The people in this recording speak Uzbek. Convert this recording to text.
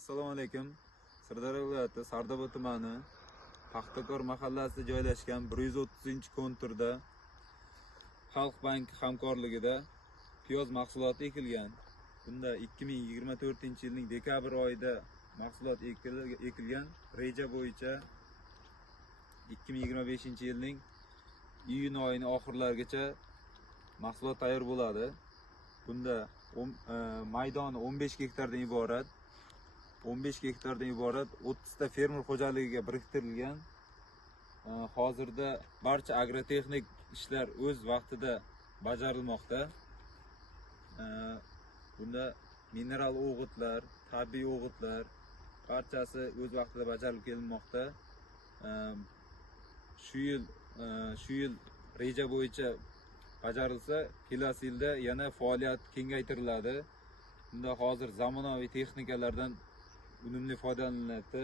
Assalomu alaykum. Sirdaryo viloyati Sardoba tumani Paxtakor mahallasida joylashgan 130-konturda Xalq banki hamkorligida piyoz mahsuloti ekilgan. Bunda 2024-yilning dekabr oyida mahsulot ekilgan. Reja bo'yicha 2025-yilning iyun oyining oxirlarigacha mahsulot tayyor bo'ladi. Bunda maydoni 15 gektardan iborat. 15 gektardan iborat 30 ta fermer xo'jaligiga biriktirilgan. Hozirda barcha agrotexnik ishlar o'z vaqtida bajarilmoqda. Bunda mineral o'g'itlar, tabiiy o'g'itlar barchasi o'z vaqtida bajarilib kelinmoqda. Shu yil reja bo'yicha bajarilsa, kelasi yilda yana faoliyat kengaytiriladi. Bunda hozir zamonaviy texnikalardan unumli foydalanilyapti.